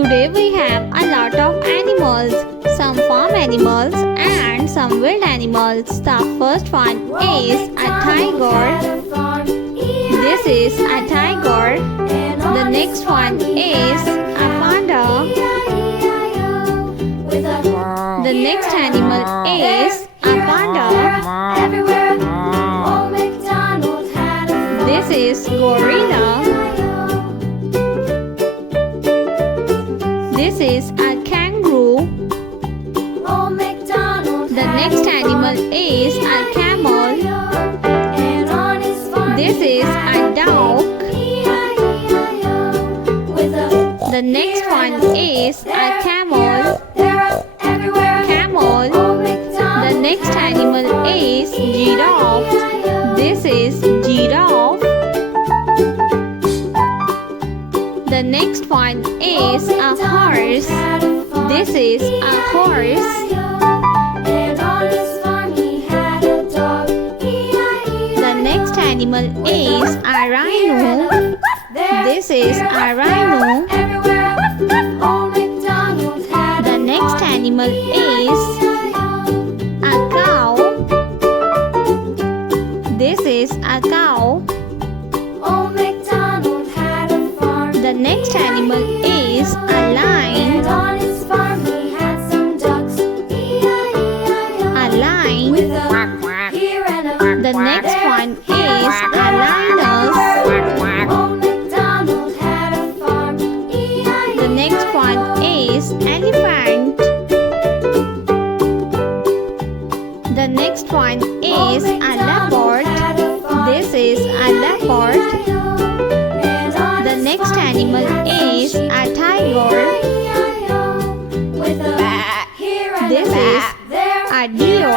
Today we have a lot of animals, some farm animals and some wild animals. The first one is a tiger. This is a tiger. The next one is a panda. The next animal is a panda. This is gorilla. This is a kangaroo. The next animal is a camel. This is a dog. The next one is a camel. The next animal is giraffe. This is giraffe. The next one is a horse. This is a horse. The next animal is a rhino. This is a rhino. The next animal is a cow. This is a cow. The next animal is a lion. A lion. The next one is a lioness. The next one is elephant. The next one is a leopard. This is a leopard. The next animal is a tiger. This is a deer.